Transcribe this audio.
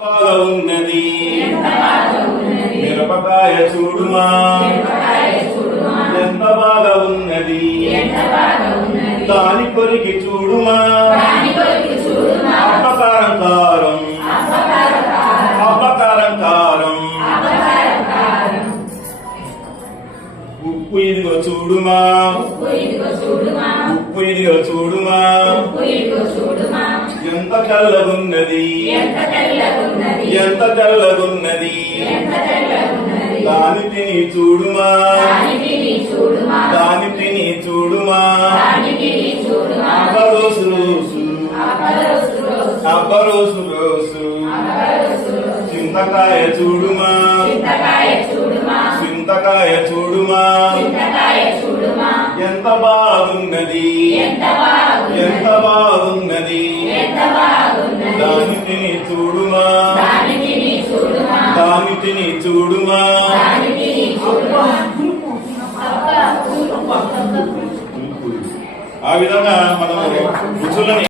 ఉన్నది మిరపకాయ చూడుమా ఎంత బాగా ఉన్నది దాని కొరికి చూడుమా అపకారం కారం అపకారం కారం ఉప్పు ఇదిగో చూడుమా ఉప్పు ఇదిగో చూడుమా ఎంత తెల్లగున్నది ఎంత తెల్లగున్నది దాని తిని చూడుమా దాని తిని చూడుమా అబ్బరోసు రోజు అబ్బరోసు రోజు చింతకాయ చూడుమా చింతకాయ చూడుమా ఎంత బాగున్నది ఎంత బాగున్నది దాని తిని చూడుమా దాని తిని చూడుమా ఆ విధంగా మనం రుచులని